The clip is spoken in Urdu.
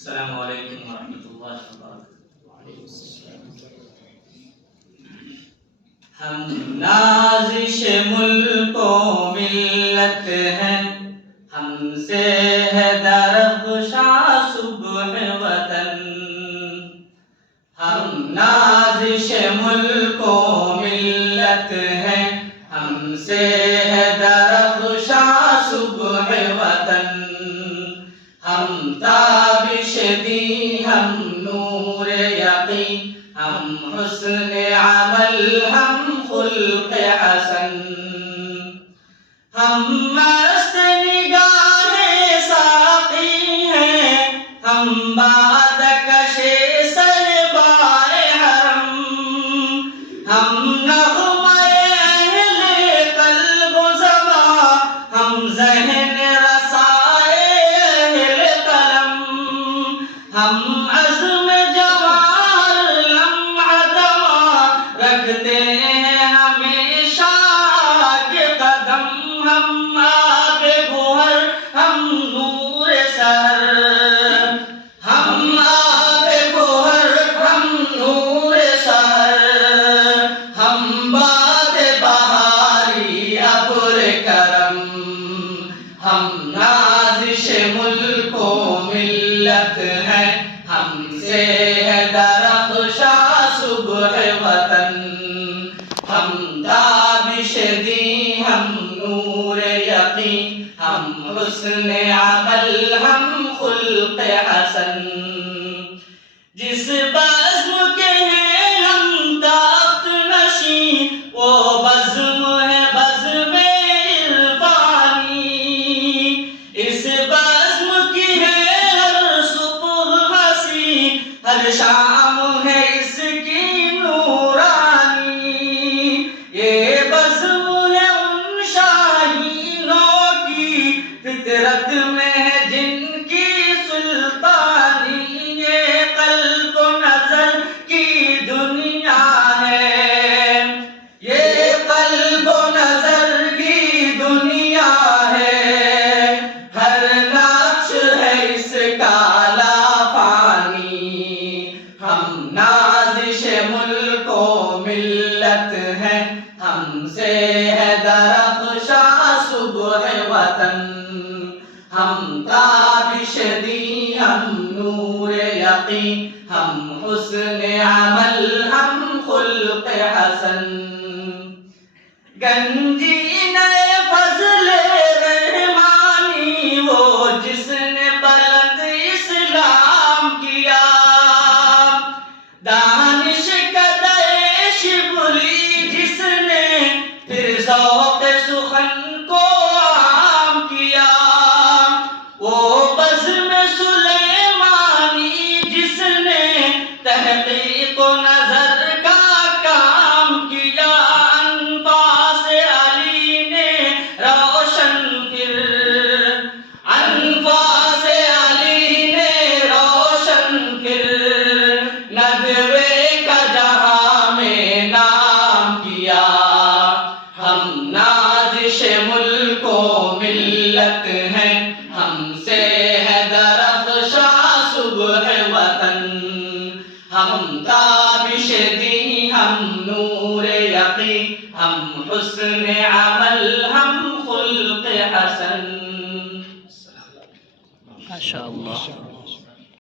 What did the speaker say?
السلام علیکم ورحمۃ اللہ وبرکاتہ۔ ہم نازش ملک و ملت ہیں، ہم سے ہے درخشاں صبح وطن۔ ہم نازش ملک و ملت ہیں، ہم سے ہے درخشاں صبح وطن۔ ہم تابش دی، ہم نور یقین، ہم حسن عمل، ہم خلق حسن۔ ہم مست نگاہ ساقی ہیں، ہم بادکش سربار حرم۔ ہم نغمہ اہل قلب و زباں، ہم ذہن رسائے اہل قلم۔ ہم عزم جواہر لمحہ دوا، رکھتے ہیں ہمیشہ آگے قدم۔ ہم آب گوہر، ہم نور سحر، ہم آب گوہر، ہم نور سحر۔ ہم باد بہاری ابر کرم، ہم نازش ملک و ملت ہیں، ہم سے ہے درخشاں صبح وطن۔ ہم تابش دی، ہم نور یقین، ہم حسن عمل، ہم خلق حسن۔ جس بزم کے ہیں ہم تخت نشین، وہ بزم ہے بزم عرفانی۔ اس بزم کی ہے ہر صبح حسین، ہر شام ہے اس کی نورانی۔ یہ بزم ہے ان شاہینوں کی، فطرت میں ہے جن کی سلطانی۔ یہ قلب و نظر کی دنیا ہے، یہ قلب و نظر کی دنیا ہے، ہر نقش ہے اس کا لافانی۔ ہم نازش ملک و ملت ہیں، ہم سے ہے درخشاں صبح وطن۔ ہم تابش دی، ہم نور یقین، ہم حسن عمل، ہم خلق حسن۔ گنجینہ فضل رحمانی وہ جس نے بلند اسلام کیا، دانش قدر شبلی جس نے پھر ذوق سخن کو عام کیا۔ وہ بزم سلیمانی جس نے تحقیق و نظر کا کام کیا۔ انفاس علی نے روشن پھر، انفاس علی نے روشن پھر، ندوے کا جہاں میں نام کیا۔ ہم نازش ملک و ملت ہیں، ہم سے ہے درخشاں صبح وطن۔ ہم تابش دی، ہم نور یقین، ہم حسن عمل، ہم خلق حسن۔ ماشاء اللہ۔